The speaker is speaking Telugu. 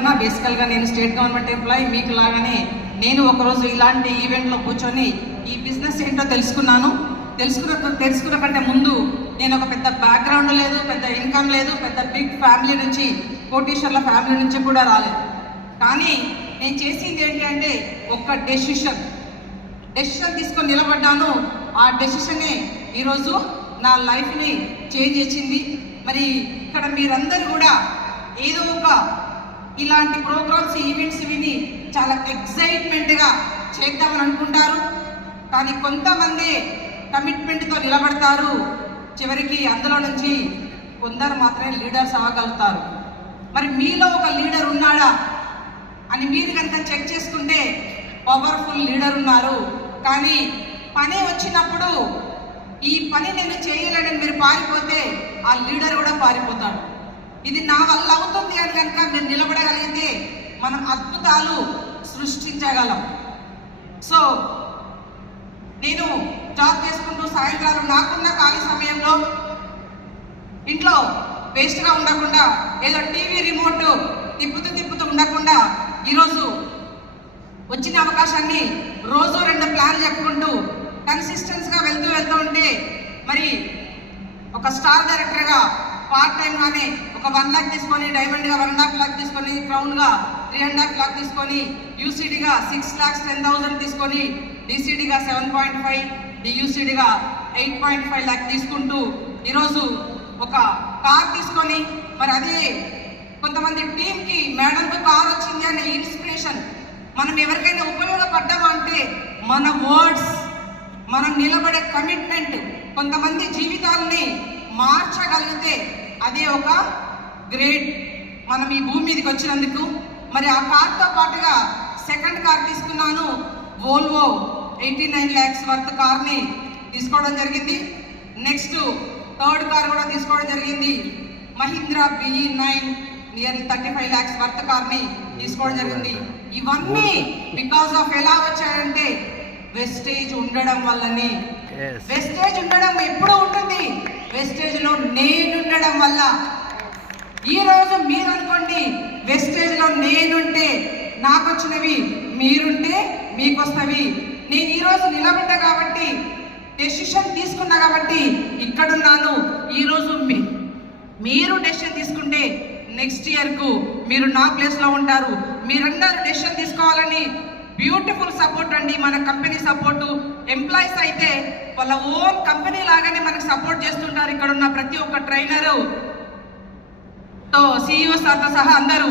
కన్నా బేసికల్గా నేను స్టేట్ గవర్నమెంట్ ఎంప్లాయీ, మీకు లాగానే నేను ఒకరోజు ఇలాంటి ఈవెంట్లో కూర్చొని ఈ బిజినెస్ ఏంటో తెలుసుకున్న కంటే ముందు నేను ఒక పెద్ద బ్యాక్గ్రౌండ్ లేదు, పెద్ద ఇన్కమ్ లేదు, పెద్ద బిగ్ ఫ్యామిలీ నుంచి, కోటీశ్వర్ల ఫ్యామిలీ నుంచి కూడా రాలేదు. కానీ నేను చేసింది ఏంటి అంటే ఒక డెసిషన్ తీసుకొని నిలబడ్డాను. ఆ డెసిషనే ఈరోజు నా లైఫ్ని చేంజ్ చేసింది. మరి ఇక్కడ మీరందరూ కూడా ఏదో ఒక ఇలాంటి ప్రోగ్రామ్స్, ఈవెంట్స్ విని చాలా ఎక్సైట్మెంట్గా చేద్దామని అనుకుంటారు. కానీ కొంతమంది కమిట్మెంట్తో నిలబడతారు. చివరికి అందులో నుంచి కొందరు మాత్రమే లీడర్స్ అవ్వగలుగుతారు. మరి మీలో ఒక లీడర్ ఉన్నాడా అని మీరు కనుక చెక్ చేసుకుంటే పవర్ఫుల్ లీడర్ ఉన్నారు. కానీ పని వచ్చినప్పుడు ఈ పని నేను చేయలేనని మీరు పారిపోతే ఆ లీడర్ కూడా పారిపోతాడు. ఇది నా వల్ల అవుతుంది అని కనుక మీరు నిలబడగలిగితే మనం అద్భుతాలు సృష్టించగలం. సో నేను జాబ్ చేసుకుంటూ సాయంత్రాలు నాకున్న ఖాళీ సమయంలో ఇంట్లో వేస్ట్గా ఉండకుండా, ఏదో టీవీ రిమోట్ తిప్పుతూ ఉండకుండా ఈరోజు వచ్చిన అవకాశాన్ని రోజు 2 ప్లాన్లు చెప్పుకుంటూ కన్సిస్టెన్స్గా వెళ్తూ ఉంటే మరి ఒక స్టార్ డైరెక్టర్గా పార్ట్ టైంగానే ఒక 1 లాక్ తీసుకొని, డైమండ్గా 1.5 లాక్ తీసుకొని, క్రౌన్గా 3.5 లాక్ తీసుకొని, యూసీడీగా 6 lakhs 10,000 తీసుకొని, డీసీడీగా 7.5, డియూసీడీగా 8.5 lakh తీసుకుంటూ ఈరోజు ఒక కార్ తీసుకొని, మరి అదే కొంతమంది టీంకి మేడంతో కార్ వచ్చింది అనే ఇన్స్పిరేషన్ మనం ఎవరికైనా ఉపయోగపడ్డామా అంటే మన వర్డ్స్, మనం నిలబడే కమిట్మెంట్ కొంతమంది జీవితాలని మార్చగలిగితే అదే ఒక గ్రేట్. మనం ఈ భూమి మీదకి వచ్చినందుకు మరి ఆ కార్తో పాటుగా సెకండ్ కార్ తీసుకున్నాను. వోల్వో 89 lakhs వర్త్ కార్ని తీసుకోవడం జరిగింది. నెక్స్ట్ థర్డ్ కార్ కూడా తీసుకోవడం జరిగింది. Mahindra BE9 nearly 35 lakhs worth కార్ని తీసుకోవడం జరిగింది. ఇవన్నీ బికాస్ ఆఫ్ ఎలా వచ్చాయంటే వెస్టేజ్ ఉండడం వల్లనే. వెస్టేజ్ ఉండడం ఎప్పుడు ఉంటుంది? వెస్టేజ్లో నేనుండడం వల్ల. ఈరోజు మీరు అనుకోండి, వెస్టేజ్లో నేనుంటే నాకు వచ్చినవి, మీరుంటే మీకు వస్తవి. నేను ఈరోజు నిలబడ్డా కాబట్టి, డెసిషన్ తీసుకున్నా కాబట్టి ఇక్కడున్నాను. ఈరోజు మీరు డెసిషన్ తీసుకుంటే నెక్స్ట్ ఇయర్కు మీరు నా ప్లేస్లో ఉంటారు. మీరందరూ డెసిషన్ తీసుకోవాలని బ్యూటిఫుల్ సపోర్ట్ అండి. మన కంపెనీ సపోర్టు, ఎంప్లాయీస్ అయితే వాళ్ళ ఓన్ కంపెనీ లాగానే మనకు సపోర్ట్ చేస్తుంటారు. ఇక్కడ ఉన్న ప్రతి ఒక్క ట్రైనరు, CEO సార్తో సహా అందరూ